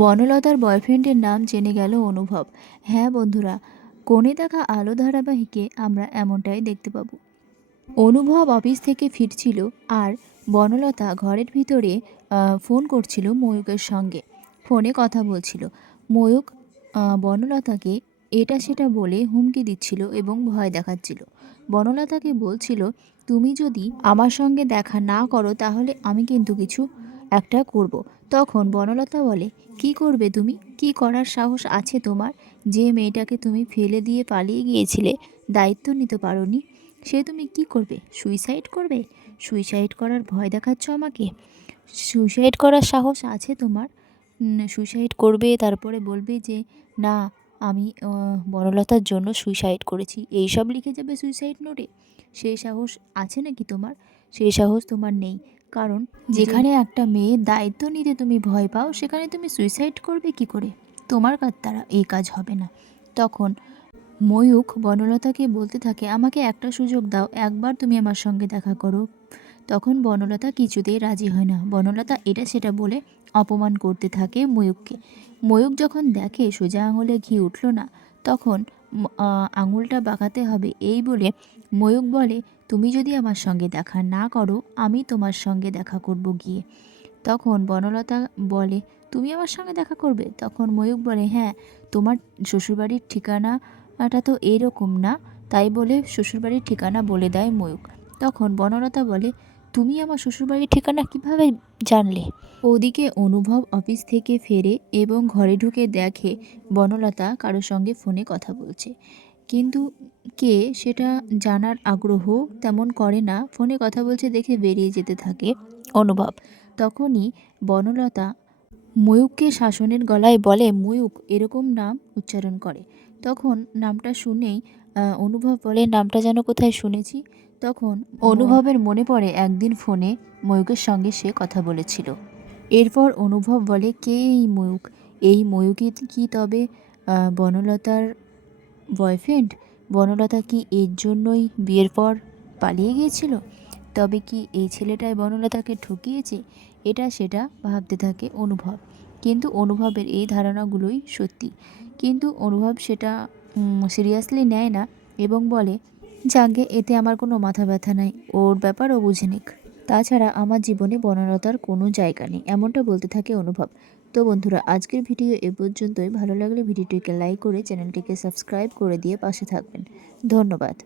বনলতার বয়ফ্রেন্ডের নাম জেনে গেল অনুভব। হ্যাঁ বন্ধুরা, কোণে দেখা আলো ধারাবাহিকে আমরা এমনটাই দেখতে পাবো। অনুভব অফিস থেকে ফিরছিল আর বনলতা ঘরের ভিতরে ফোন করছিল ময়ূকের সঙ্গে। ফোনে কথা বলছিল। ময়ূক বনলতাকে এটা সেটা বলে হুমকি দিচ্ছিল এবং ভয় দেখাচ্ছিল। বনলতাকে বলছিল, তুমি যদি আমার সঙ্গে দেখা না করো তাহলে আমি কিন্তু কিছু একটা করব। তখন বনলতা বলে, কি করবে তুমি? কি করার সাহস আছে তোমার? যে মেয়েটাকে তুমি ফেলে দিয়ে পালিয়ে গিয়েছিলে, দায়িত্ব নিতে পারোনি, সে তুমি কি করবে? সুইসাইড করবে? সুইসাইড করার ভয় দেখাচ্ছ আমাকে? সুইসাইড করার সাহস আছে তোমার? সুইসাইড করবে, তারপরে বলবে যে না, আমি বনলতার জন্য সুইসাইড করেছি, এইসব লিখে যাবে সুইসাইড নোটে। সেই সাহস আছে নাকি তোমার? সেই সাহস তোমার নেই। কারণ যেখানে একটা মেয়ের দায়িত্ব নিতে তুমি ভয় পাও, সেখানে তুমি সুইসাইড করবে কি করে? তোমার দ্বারা এই কাজ হবে না। তখন ময়ূখ বনলতাকে বলতে থাকে, আমাকে একটা সুযোগ দাও, একবার তুমি আমার সঙ্গে দেখা করো। তখন বনলতা কিছুতেই রাজি হয় না। বনলতা এটা সেটা বলে অপমান করতে থাকে ময়ূককে। ময়ূক যখন দেখে সোজা আঙুলে ঘি উঠল না, তখন আঙুলটা বাঁকাতে হবে এই বলে ময়ূক বলে, তুমি যদি আমার সঙ্গে দেখা না করো, আমি তোমার সঙ্গে দেখা করব গিয়ে। তখন বনলতা বলে, তুমি আমার সঙ্গে দেখা করবে? তখন ময়ূক বলে, হ্যাঁ, তোমার শ্বশুরবাড়ির ঠিকানাটা তো এরকম না। তাই বলে শ্বশুরবাড়ির ঠিকানা বলে দেয় ময়ূক। তখন বনলতা বলে, তুমি আমার শ্বশুরবাড়ির ঠিকানা কিভাবে জানলে? ওদিকে অনুভব অফিস থেকে ফেরে এবং ঘরে ঢুকে দেখে বনলতা কারোর সঙ্গে ফোনে কথা বলছে। কিন্তু কে সেটা জানার আগ্রহ তেমন করে না। ফোনে কথা বলছে দেখে বেরিয়ে যেতে থাকে অনুভব। তখনই বনলতা ময়ূককে শাসনের গলায় বলে, ময়ূক এরকম নাম উচ্চারণ করে। তখন নামটা শুনেই অনুভব বলে, নামটা যেন কোথায় শুনেছি। তখন অনুভবের মনে পড়ে একদিন ফোনে ময়ূকের সঙ্গে সে কথা বলেছিল। এরপর অনুভব বলে, কে এই ময়ূক? এই ময়ূকই কি তবে বনলতার বয়ফ্রেন্ড? বনলতা কি এর জন্যই বিয়ের পর পালিয়ে গিয়েছিল? তবে কি এই ছেলেটাই বনলতাকে ঠকিয়েছে? এটা সেটা ভাবতে থাকে অনুভব। কিন্তু অনুভবের এই ধারণাগুলোই সত্যি। কিন্তু অনুভব সেটা সিরিয়াসলি নেয় না এবং বলে, যাকে এতে আমার কোনো মাথা ব্যথা নাই, ওর ব্যাপার ও বুঝে নিক। তাছাড়া আমার জীবনে বনলতার কোনো জায়গা নেই, এমনটা বলতে থাকে অনুভব। তো বন্ধুরা, আজকের ভিডিও এ পর্যন্তই। ভালো লাগলে ভিডিওটিকে লাইক করে চ্যানেলটিকে সাবস্ক্রাইব করে দিয়ে পাশে থাকবেন। ধন্যবাদ।